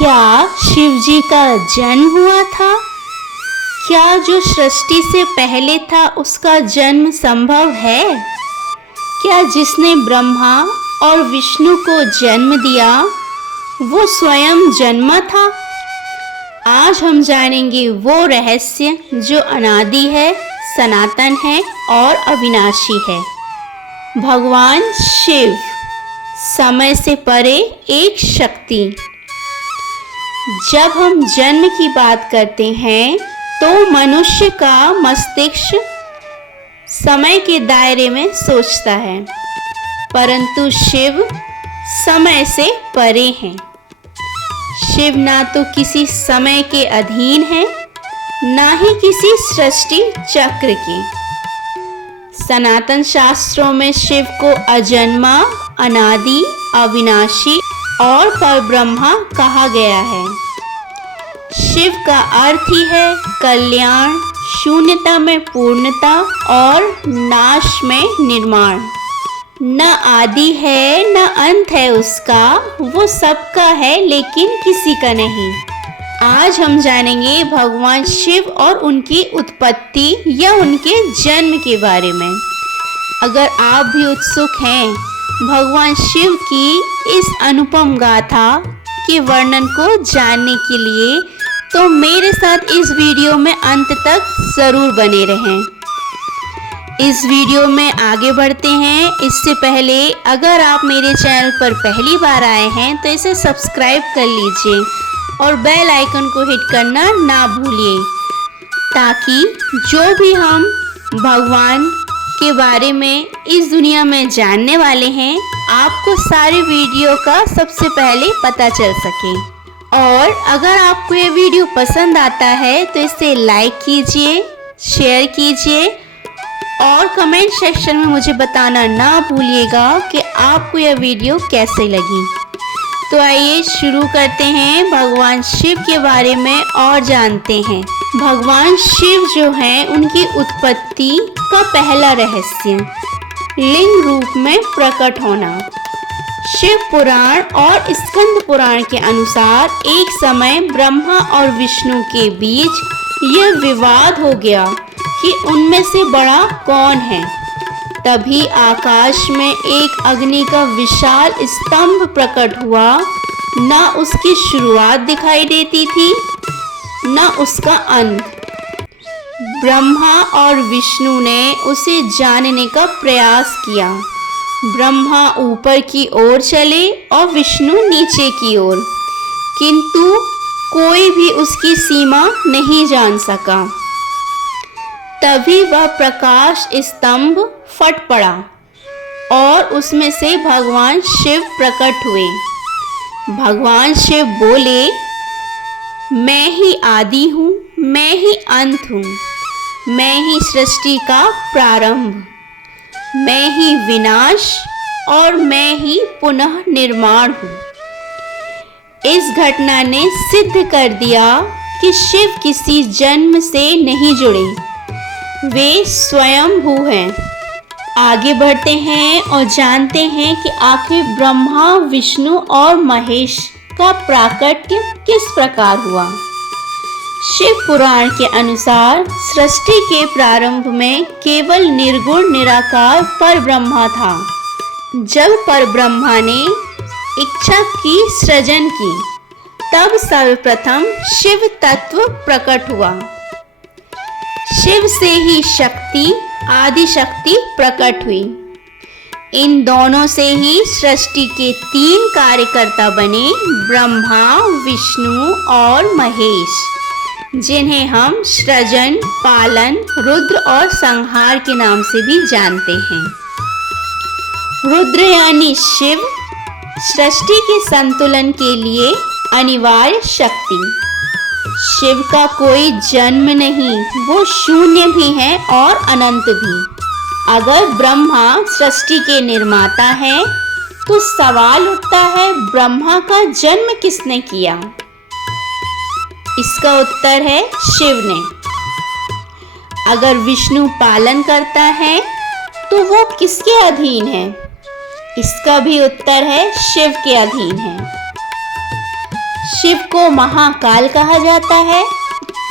क्या शिव जी का जन्म हुआ था? क्या जो सृष्टि से पहले था उसका जन्म संभव है? क्या जिसने ब्रह्मा और विष्णु को जन्म दिया वो स्वयं जन्मा था? आज हम जानेंगे वो रहस्य जो अनादि है, सनातन है और अविनाशी है। भगवान शिव समय से परे एक शक्ति। जब हम जन्म की बात करते हैं तो मनुष्य का मस्तिष्क समय के दायरे में सोचता है, परंतु शिव समय से परे हैं। शिव ना तो किसी समय के अधीन है, ना ही किसी सृष्टि चक्र के। सनातन शास्त्रों में शिव को अजन्मा, अनादि, अविनाशी और परब्रह्मा कहा गया है। शिव का अर्थ ही है कल्याण, शून्यता में पूर्णता और नाश में निर्माण। न आदि है न अंत है उसका, वो सबका है लेकिन किसी का नहीं। आज हम जानेंगे भगवान शिव और उनकी उत्पत्ति या उनके जन्म के बारे में। अगर आप भी उत्सुक हैं भगवान शिव की इस अनुपम गाथा के वर्णन को जानने के लिए, तो मेरे साथ इस वीडियो में अंत तक ज़रूर बने रहें। इस वीडियो में आगे बढ़ते हैं इससे पहले अगर आप मेरे चैनल पर पहली बार आए हैं तो इसे सब्सक्राइब कर लीजिए और बेल आइकन को हिट करना ना भूलिए, ताकि जो भी हम भगवान के बारे में इस दुनिया में जानने वाले हैं आपको सारे वीडियो का सबसे पहले पता चल सके। और अगर आपको ये वीडियो पसंद आता है तो इसे लाइक कीजिए, शेयर कीजिए और कमेंट सेक्शन में मुझे बताना ना भूलिएगा कि आपको यह वीडियो कैसे लगी। तो आइए शुरू करते हैं, भगवान शिव के बारे में और जानते हैं। भगवान शिव जो हैं उनकी उत्पत्ति का पहला रहस्य लिंग रूप में प्रकट होना। शिव पुराण और स्कंद पुराण के अनुसार एक समय ब्रह्मा और विष्णु के बीच यह विवाद हो गया कि उनमें से बड़ा कौन है। तभी आकाश में एक अग्नि का विशाल स्तंभ प्रकट हुआ। ना उसकी शुरुआत दिखाई देती थी ना उसका अंत। ब्रह्मा और विष्णु ने उसे जानने का प्रयास किया। ब्रह्मा ऊपर की ओर चले और विष्णु नीचे की ओर, किंतु कोई भी उसकी सीमा नहीं जान सका। तभी वह प्रकाश स्तंभ फट पड़ा और उसमें से भगवान शिव प्रकट हुए। भगवान शिव बोले, मैं ही आदि हूँ, मैं ही अंत हूँ, मैं ही सृष्टि का प्रारंभ, मैं ही विनाश और मैं ही पुनः निर्माण हूँ। इस घटना ने सिद्ध कर दिया कि शिव किसी जन्म से नहीं जुड़े, वे स्वयंभू हैं। आगे बढ़ते हैं और जानते हैं कि आखिर ब्रह्मा, विष्णु और महेश का प्राकट्य किस प्रकार हुआ। शिव पुराण के अनुसार सृष्टि के प्रारंभ में केवल निर्गुण निराकार परब्रह्मा था। जब परब्रह्मा ने इच्छा की सृजन की, तब सर्वप्रथम शिव तत्व प्रकट हुआ। शिव से ही शक्ति, आदि शक्ति प्रकट हुई। इन दोनों से ही सृष्टि के तीन कार्यकर्ता बने, ब्रह्मा, विष्णु और महेश, जिन्हें हम सृजन, पालन, रुद्र और संहार के नाम से भी जानते हैं। रुद्र यानी शिव, सृष्टि के संतुलन के लिए अनिवार्य शक्ति। शिव का कोई जन्म नहीं, वो शून्य भी है और अनंत भी। अगर ब्रह्मा सृष्टि के निर्माता है तो सवाल उठता है ब्रह्मा का जन्म किसने किया। इसका उत्तर है शिव ने। अगर विष्णु पालन करता है तो वो किसके अधीन है? इसका भी उत्तर है शिव के अधीन है। शिव को महाकाल कहा जाता है।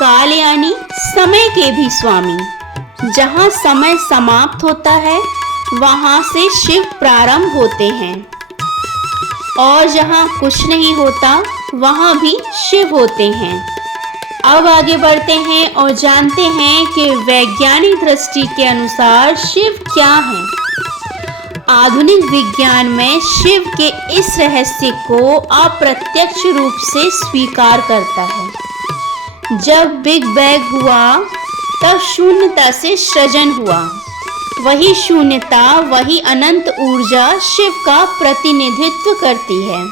काल यानी समय के भी स्वामी। जहाँ समय समाप्त होता है वहाँ से शिव प्रारंभ होते हैं, और जहाँ कुछ नहीं होता वहाँ भी शिव होते हैं। अब आगे बढ़ते हैं और जानते हैं कि वैज्ञानिक दृष्टि के अनुसार शिव क्या है। आधुनिक विज्ञान में शिव के इस रहस्य को अप्रत्यक्ष रूप से स्वीकार करता है। जब बिग बैंग हुआ तब शून्यता से सृजन हुआ। वही शून्यता, वही अनंत ऊर्जा शिव का प्रतिनिधित्व करती है।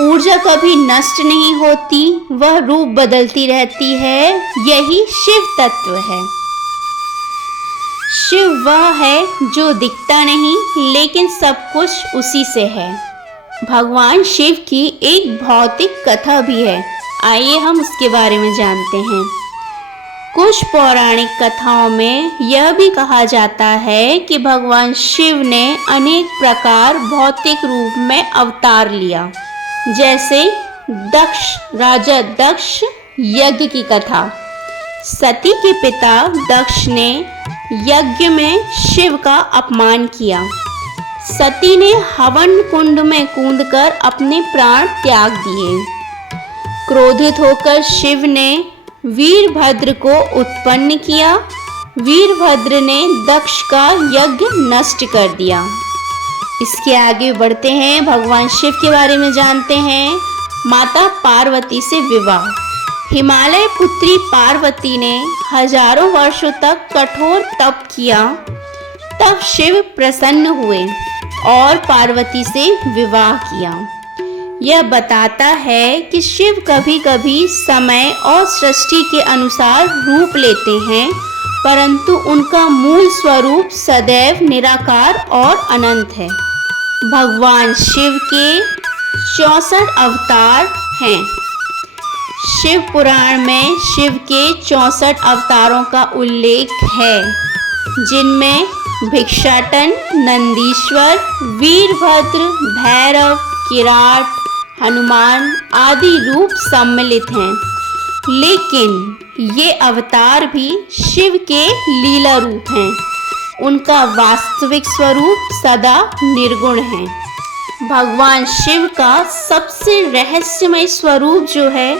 ऊर्जा कभी नष्ट नहीं होती, वह रूप बदलती रहती है। यही शिव तत्व है। शिव वह है जो दिखता नहीं लेकिन सब कुछ उसी से है। भगवान शिव की एक भौतिक कथा भी है। आइए हम उसके बारे में जानते हैं। कुछ पौराणिक कथाओं में यह भी कहा जाता है कि भगवान शिव ने अनेक प्रकार भौतिक रूप में अवतार लिया। जैसे राजा दक्ष यज्ञ की कथा। सती के पिता दक्ष ने यज्ञ में शिव का अपमान किया। सती ने हवन कुंड में कूदकर अपने प्राण त्याग दिए। क्रोधित होकर शिव ने वीरभद्र को उत्पन्न किया। वीरभद्र ने दक्ष का यज्ञ नष्ट कर दिया। इसके आगे बढ़ते हैं, भगवान शिव के बारे में जानते हैं। माता पार्वती से विवाह। हिमालय पुत्री पार्वती ने हजारों वर्षों तक कठोर तप किया। तब शिव प्रसन्न हुए और पार्वती से विवाह किया। यह बताता है कि शिव कभी कभी समय और सृष्टि के अनुसार रूप लेते हैं, परंतु उनका मूल स्वरूप सदैव निराकार और अनंत है। भगवान शिव के 64 अवतार हैं। शिव पुराण में शिव के 64 अवतारों का उल्लेख है, जिनमें भिक्षाटन, नंदीश्वर, वीरभद्र, भैरव, किराट, हनुमान आदि रूप सम्मिलित हैं। लेकिन ये अवतार भी शिव के लीला रूप हैं। उनका वास्तविक स्वरूप सदा निर्गुण है। भगवान शिव का सबसे रहस्यमय स्वरूप जो है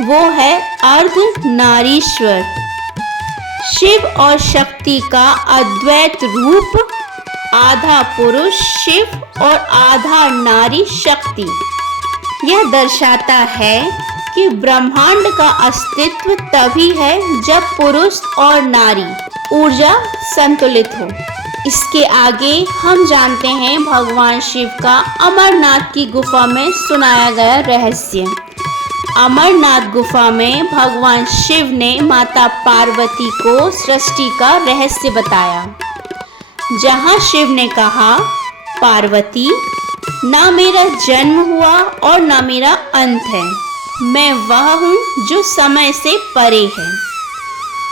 वो है अर्धनारीश्वर। शिव और शक्ति का अद्वैत रूप, आधा पुरुष शिव और आधा नारी शक्ति। यह दर्शाता है कि ब्रह्मांड का अस्तित्व तभी है जब पुरुष और नारी ऊर्जा संतुलित हो। इसके आगे हम जानते हैं भगवान शिव का अमरनाथ की गुफा में सुनाया गया रहस्य। अमरनाथ गुफा में भगवान शिव ने माता पार्वती को सृष्टि का रहस्य बताया। जहाँ शिव ने कहा, पार्वती, ना मेरा जन्म हुआ और ना मेरा अंत है। मैं वह हूँ जो समय से परे है।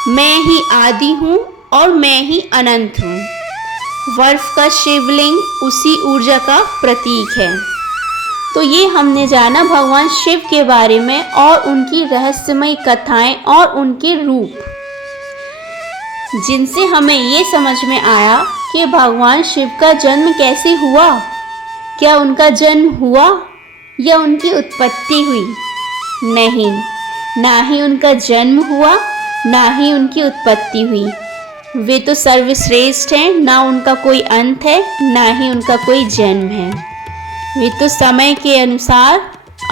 मैं ही आदि हूँ और मैं ही अनंत हूँ। बर्फ का शिवलिंग उसी ऊर्जा का प्रतीक है। तो ये हमने जाना भगवान शिव के बारे में और उनकी रहस्यमय कथाएं और उनके रूप, जिनसे हमें ये समझ में आया कि भगवान शिव का जन्म कैसे हुआ। क्या उनका जन्म हुआ या उनकी उत्पत्ति हुई? नहीं, ना ही उनका जन्म हुआ ना ही उनकी उत्पत्ति हुई। वे तो सर्वश्रेष्ठ हैं, ना उनका कोई अंत है ना ही उनका कोई जन्म है। वे तो समय के अनुसार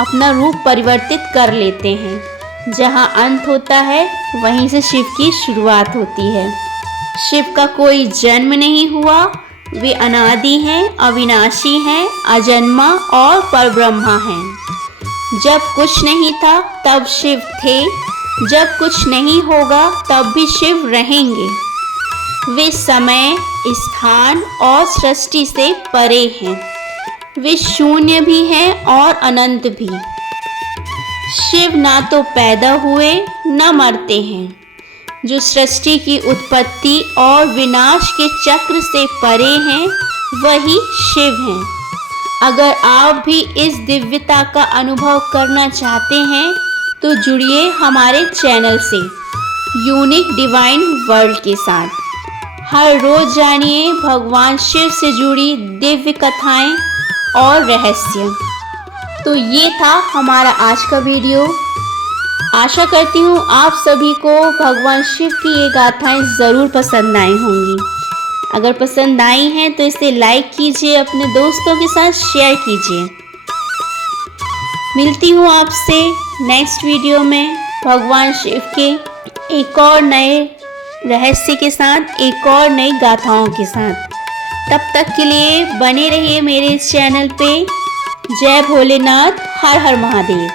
अपना रूप परिवर्तित कर लेते हैं। जहाँ अंत होता है वहीं से शिव की शुरुआत होती है। शिव का कोई जन्म नहीं हुआ। वे अनादि हैं, अविनाशी हैं, अजन्मा और परब्रह्मा हैं। जब कुछ नहीं था तब शिव थे, जब कुछ नहीं होगा तब भी शिव रहेंगे। वे समय, स्थान और सृष्टि से परे हैं। वे शून्य भी हैं और अनंत भी। शिव ना तो पैदा हुए न मरते हैं। जो सृष्टि की उत्पत्ति और विनाश के चक्र से परे हैं वही शिव हैं। अगर आप भी इस दिव्यता का अनुभव करना चाहते हैं तो जुड़िए हमारे चैनल से यूनिक डिवाइन वर्ल्ड के साथ। हर रोज जानिए भगवान शिव से जुड़ी दिव्य कथाएं और रहस्य। तो ये था हमारा आज का वीडियो। आशा करती हूँ आप सभी को भगवान शिव की ये गाथाएं ज़रूर पसंद आई होंगी। अगर पसंद आई हैं तो इसे लाइक कीजिए, अपने दोस्तों के साथ शेयर कीजिए। मिलती हूँ आपसे नेक्स्ट वीडियो में भगवान शिव के एक और नए रहस्य के साथ, एक और नई गाथाओं के साथ। तब तक के लिए बने रहिए मेरे इस चैनल पे। जय भोलेनाथ, हर हर महादेव।